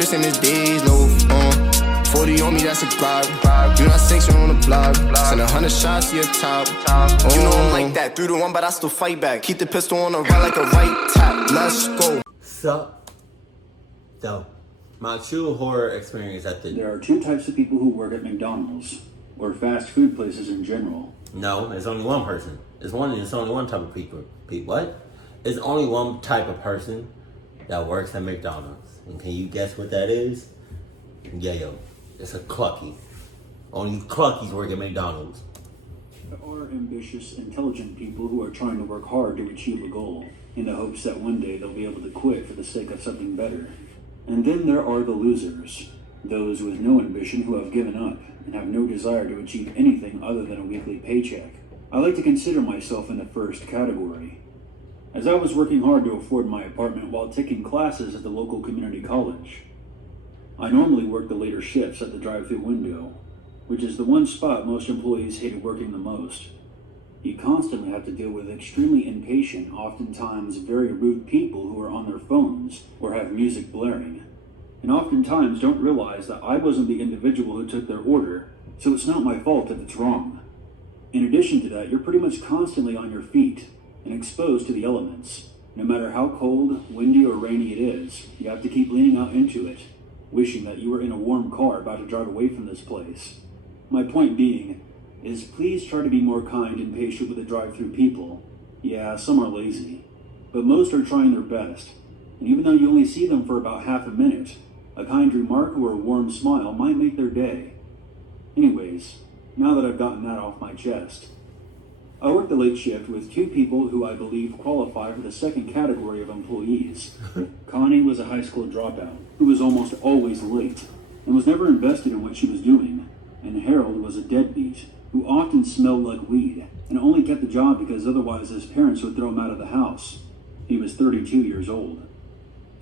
bitch in his days, no, 40 on me, that's a bribe. You know I sanction on the block. Send 100 shots to your top. You know I'm like that. 3-1, but I still fight back. Keep the pistol on the right like a right tap. Let's go. So, my true horror experience at the... There are two types of people who work at McDonald's, or fast food places in general. No, there's only one person. There's only one type of people. What? There's only one type of person that works at McDonald's. And can you guess what that is? Yeah, yo. It's a clucky. Only cluckies work at McDonald's. There are ambitious, intelligent people who are trying to work hard to achieve a goal, in the hopes that one day they'll be able to quit for the sake of something better. And then there are the losers, those with no ambition who have given up and have no desire to achieve anything other than a weekly paycheck. I like to consider myself in the first category, as I was working hard to afford my apartment while taking classes at the local community college. I normally work the later shifts at the drive-through window, which is the one spot most employees hated working the most. You constantly have to deal with extremely impatient, oftentimes very rude people who are on their phones or have music blaring, and oftentimes don't realize that I wasn't the individual who took their order, so it's not my fault if it's wrong. In addition to that, you're pretty much constantly on your feet and exposed to the elements. No matter how cold, windy, or rainy it is, you have to keep leaning out into it, wishing that you were in a warm car about to drive away from this place. My point being is please try to be more kind and patient with the drive-through people. Yeah, some are lazy, but most are trying their best. And even though you only see them for about half a minute, a kind remark or a warm smile might make their day. Anyways, now that I've gotten that off my chest, I work the late shift with two people who I believe qualify for the second category of employees. Connie was a high school dropout who was almost always late and was never invested in what she was doing. And Harold was a deadbeat who often smelled like weed and only kept the job because otherwise his parents would throw him out of the house. He was 32 years old.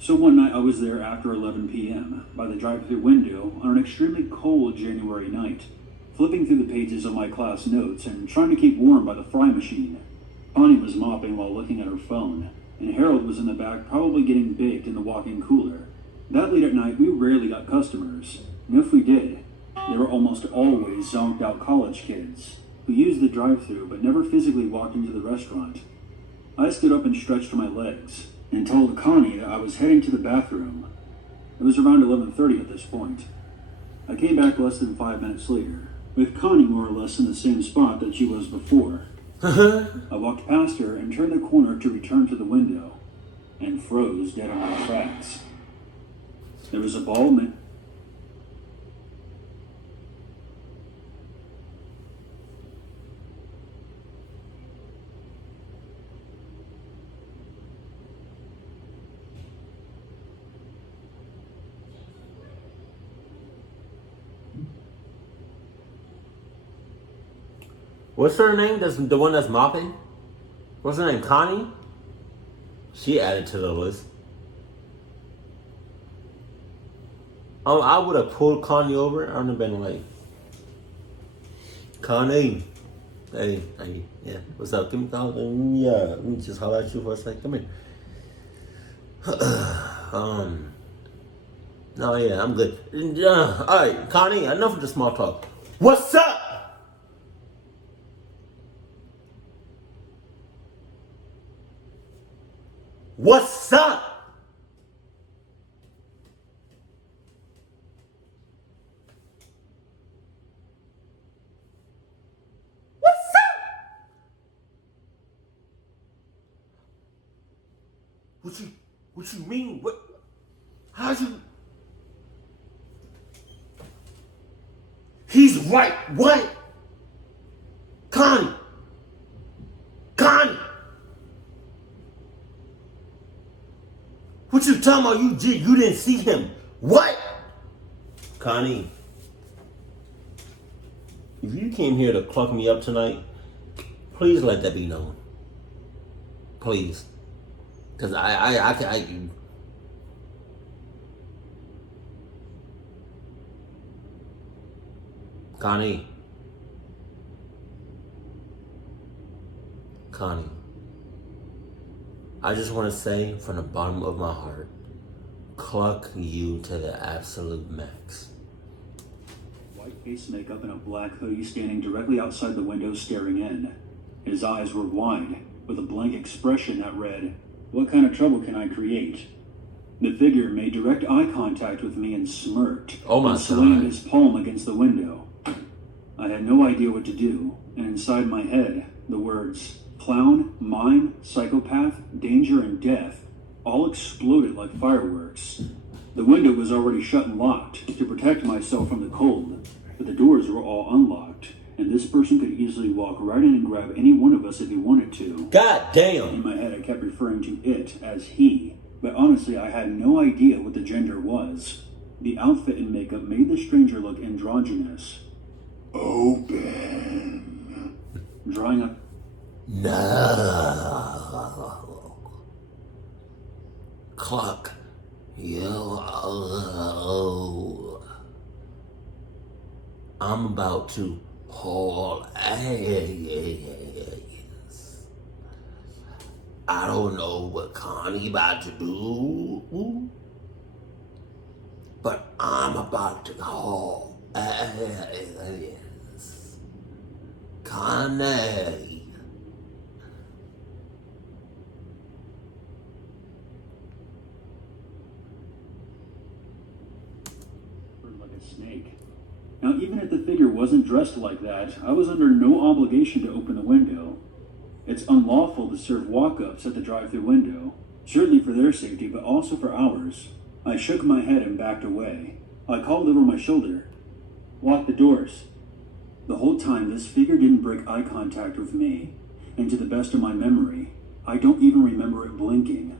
So one night I was there after 11 p.m. by the drive-through window on an extremely cold January night, flipping through the pages of my class notes and trying to keep warm by the fry machine. Connie was mopping while looking at her phone, and Harold was in the back probably getting baked in the walk-in cooler. That late at night, we rarely got customers, and if we did, they were almost always zonked-out college kids who used the drive-thru but never physically walked into the restaurant. I stood up and stretched my legs and told Connie that I was heading to the bathroom. It was around 11:30 at this point. I came back less than 5 minutes later, with Connie more or less in the same spot that she was before. I walked past her and turned the corner to return to the window, and froze dead on my tracks. There was a bald man. What's her name? That's the one that's mopping? What's her name? Connie? She added to the list. I would have pulled Connie over. I would have been like, Connie. Hey, yeah. What's up? Give me yeah. Let me just holler at you for a second. Come here. No, yeah, I'm good. All right, Connie. Enough of the small talk. What's up? What's up? What's up? What you mean? What? How'd you? He's right. What? Connie. What you talking about? You didn't see him. What? Connie, if you came here to cluck me up tonight, please let that be known. Please. Because I Connie. I just want to say from the bottom of my heart, cluck you to the absolute max. White face makeup and a black hoodie standing directly outside the window staring in. His eyes were wide, with a blank expression that read, "What kind of trouble can I create?" The figure made direct eye contact with me and smirked, Oh my and slammed God. his palm against the window. I had no idea what to do, and inside my head, the words, clown, mime, psychopath, danger, and death all exploded like fireworks. The window was already shut and locked to protect myself from the cold, but the doors were all unlocked, and this person could easily walk right in and grab any one of us if he wanted to. God In damn. my head, I kept referring to it as he, but honestly, I had no idea what the gender was. The outfit and makeup made the stranger look androgynous. Open. Drawing up. No. Cluck you. I'm about to haul ass. I don't know what Connie about to do, but I'm about to haul ass. Connie. Like a snake. Now, even if the figure wasn't dressed like that, I was under no obligation to open the window. It's unlawful to serve walk-ups at the drive-through window, certainly for their safety, but also for ours. I shook my head and backed away. I called over my shoulder. "Lock the doors." The whole time, this figure didn't break eye contact with me, and to the best of my memory, I don't even remember it blinking.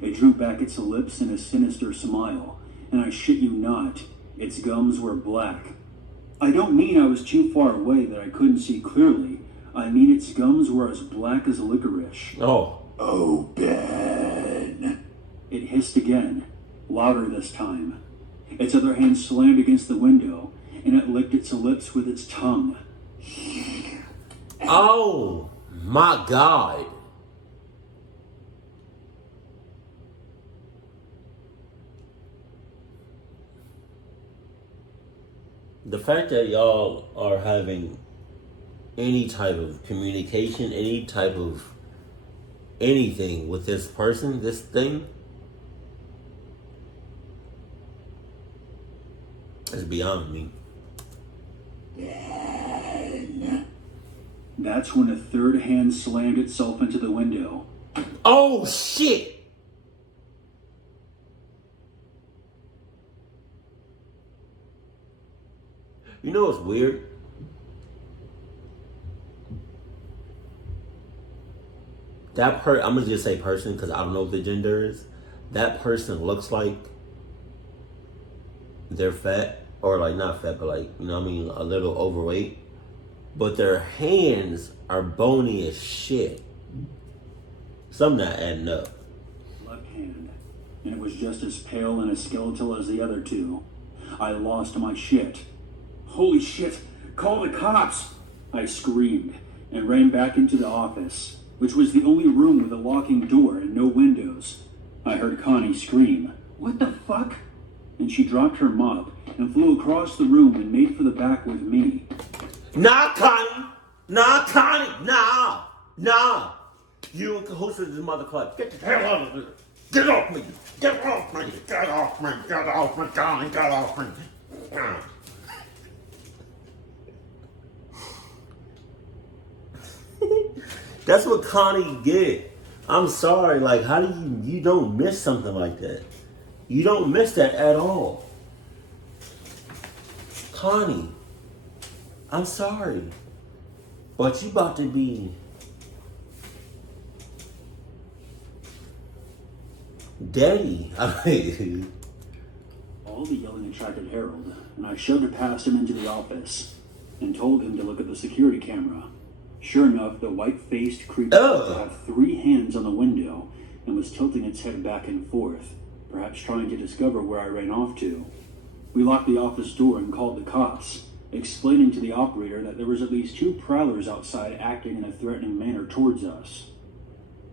It drew back its lips in a sinister smile, and I shit you not, its gums were black. I don't mean I was too far away that I couldn't see clearly. I mean its gums were as black as licorice. Oh. Open. It hissed again, louder this time. Its other hand slammed against the window, and it licked its lips with its tongue. Oh my God. The fact that y'all are having any type of communication, any type of anything with this person, this thing, is beyond me. That's when a third hand slammed itself into the window. Oh shit! You know what's weird? I'm gonna just say person because I don't know what the gender is. That person looks like they're fat, or like not fat, but like, you know what I mean, a little overweight. But their hands are bony as shit. Something not adding up. Left hand, and it was just as pale and as skeletal as the other two. I lost my shit. "Holy shit! Call the cops!" I screamed and ran back into the office, which was the only room with a locking door and no windows. I heard Connie scream, "What the fuck?" And she dropped her mop and flew across the room and made for the back with me. Nah, Connie! Nah, Connie! Nah! Nah! You and cahoots with this mother club. Get the hell out of here! Get off me! Get off me! Get off me! Get off me, Connie! Get off me! That's what Connie get. I'm sorry, like, how do you don't miss something like that? You don't miss that at all. Connie, I'm sorry, but you about to be daddy. All the yelling attracted Harold, and I shoved past him into the office and told him to look at the security camera. Sure enough, the white-faced creature had 3 hands on the window and was tilting its head back and forth, perhaps trying to discover where I ran off to. We locked the office door and called the cops, explaining to the operator that there was at least 2 prowlers outside acting in a threatening manner towards us.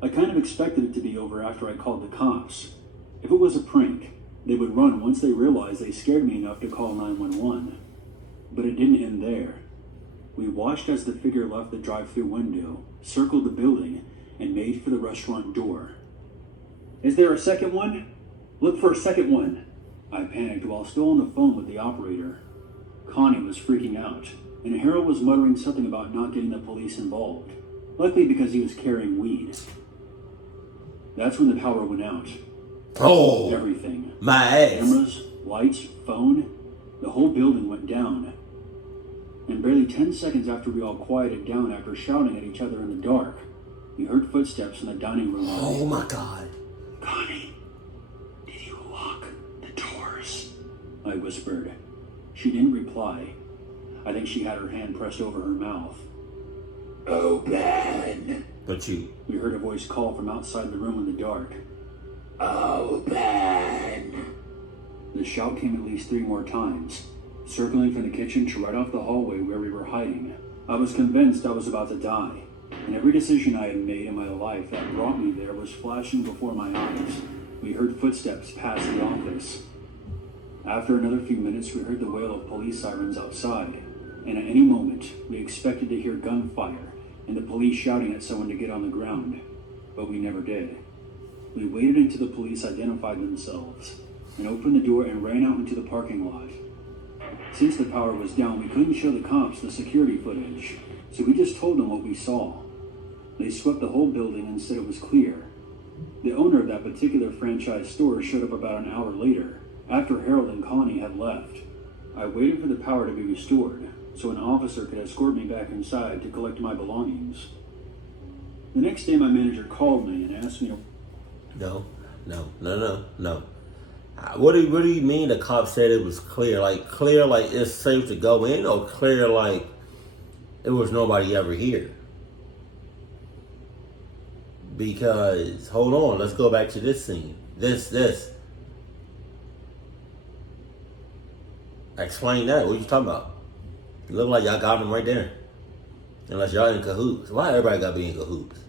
I kind of expected it to be over after I called the cops. If it was a prank, They would run once they realized they scared me enough to call 911. But it didn't end there. We watched as the figure left the drive-through window, circled the building, and made for the restaurant door. "Is there a second one? Look for a second one," I panicked while still on the phone with the operator. Connie was freaking out, and Harold was muttering something about not getting the police involved, likely because he was carrying weed. That's when the power went out. Oh, Everything. my ass. Cameras, lights, phone, the whole building went down. And barely 10 seconds after we all quieted down after shouting at each other in the dark, we heard footsteps in the dining room. Oh my God. "Connie, did you lock the doors?" I whispered. She didn't reply. I think she had her hand pressed over her mouth. "Open." But you. We heard a voice call from outside the room in the dark. Open. The shout came at least 3 more times, circling from the kitchen to right off the hallway where we were hiding. I was convinced I was about to die, and every decision I had made in my life that brought me there was flashing before my eyes. We heard footsteps pass the office. After another few minutes, we heard the wail of police sirens outside, and at any moment, we expected to hear gunfire and the police shouting at someone to get on the ground, but we never did. We waited until the police identified themselves, and opened the door and ran out into the parking lot. Since the power was down, we couldn't show the cops the security footage, so we just told them what we saw. They swept the whole building and said it was clear. The owner of that particular franchise store showed up about an hour later, after Harold and Connie had left. I waited for the power to be restored, so an officer could escort me back inside to collect my belongings. The next day, my manager called me and asked me to... No. What do you mean the cop said it was clear? Like clear like it's safe to go in, or clear like it was nobody ever here? Because hold on, let's go back to this scene. This. Explain that. What you talking about? You look like y'all got him right there. Unless y'all in cahoots. Why everybody gotta be in cahoots?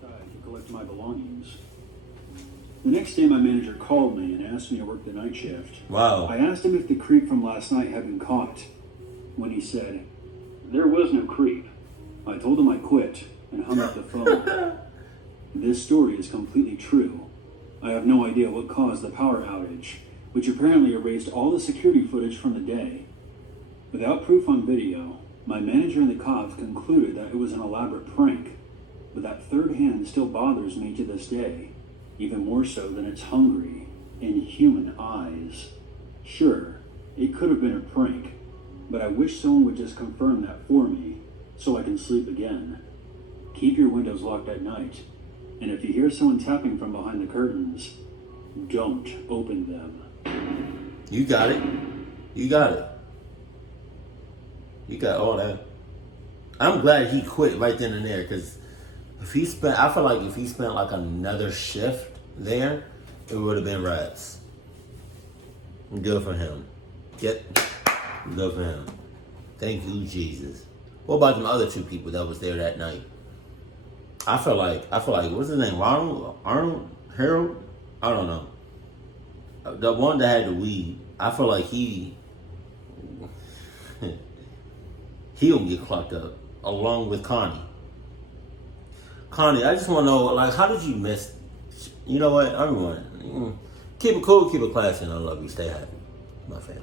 To collect my belongings. The next day, my manager called me and asked me to work the night shift. Wow. I asked him if the creep from last night had been caught. When he said, "There was no creep," I told him I quit and hung up the phone. This story is completely true. I have no idea what caused the power outage, which apparently erased all the security footage from the day. Without proof on video, my manager and the cops concluded that it was an elaborate prank, but that third hand still bothers me to this day, even more so than its hungry, inhuman eyes. Sure, it could have been a prank, but I wish someone would just confirm that for me, so I can sleep again. Keep your windows locked at night, and if you hear someone tapping from behind the curtains, don't open them. You got it. You got all that. I'm glad he quit right then and there, because I feel like if he spent like another shift there, it would have been rats. Good for him. Good for him. Thank you, Jesus. What about them other 2 people that was there that night? I feel like what's his name? Arnold? Harold? I don't know. The one that had the weed, I feel like he'll get clocked up along with Connie. Connie, I just want to know, like, how did you miss? You know what? Everyone, keep it cool, keep it classy, and I love you. Stay happy, my family.